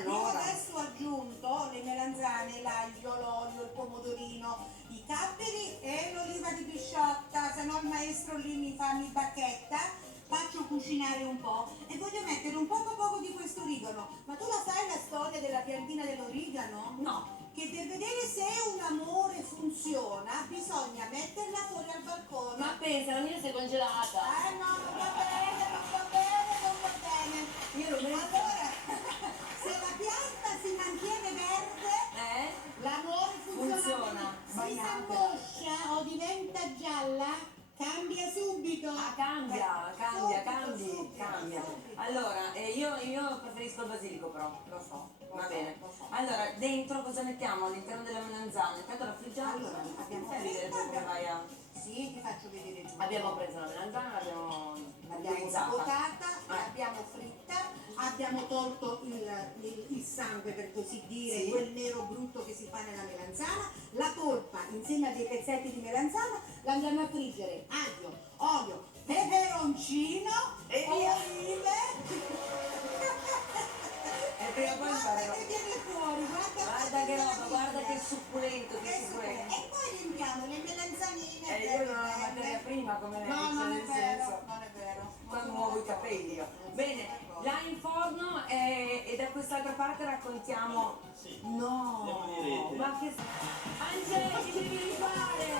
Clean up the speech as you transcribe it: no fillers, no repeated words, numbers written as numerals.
Allora. Io adesso ho aggiunto le melanzane, l'aglio, l'olio, il pomodorino, i capperi e l'oliva di bisciotta, se no il maestro lì mi bacchetta. Faccio cucinare un po' e voglio mettere un poco di questo origano. Ma tu la sai la storia della piantina dell'origano? No. Che per vedere se un amore funziona bisogna metterla fuori al balcone. Ma pensa, la mia si è congelata. No, non va bene, non va bene, non va bene. Io l'ho messa. Allora, se la pianta si mantiene verde, l'amore funziona. Si Sbagliato. s'ammoscia o diventa gialla, cambia subito. Ah, cambia. Subito. Allora, io preferisco il basilico però, lo so, va bene. Lo so. Allora, dentro cosa mettiamo all'interno della melanzana? Intanto la friggiamo. Allora, abbiamo Fai vedere fritta, come vai a... Sì, ti faccio vedere tutto. Abbiamo preso la melanzana, l'abbiamo Svuotata, Eh. l'abbiamo fritta, abbiamo tolto il sangue per così dire, Sì. quel nero brutto che si fa nella melanzana, la polpa insieme a dei pezzetti di melanzana la andiamo a friggere, aglio, olio, peperoncino, E via. olive. E prima o poi Guarda imparerò. che viene fuori, Guarda che roba, guarda che meraviglia. succulento, che succulento. E poi riempiamo le melanzanine. Io non ho la materia prima come lei, No, cioè, non è nel vero, senso, non è vero. quando muovo i capelli io. Bene, là in forno e da quest'altra parte raccontiamo... Sì. No, Devo dire- ma che... Angeli, devi rifare!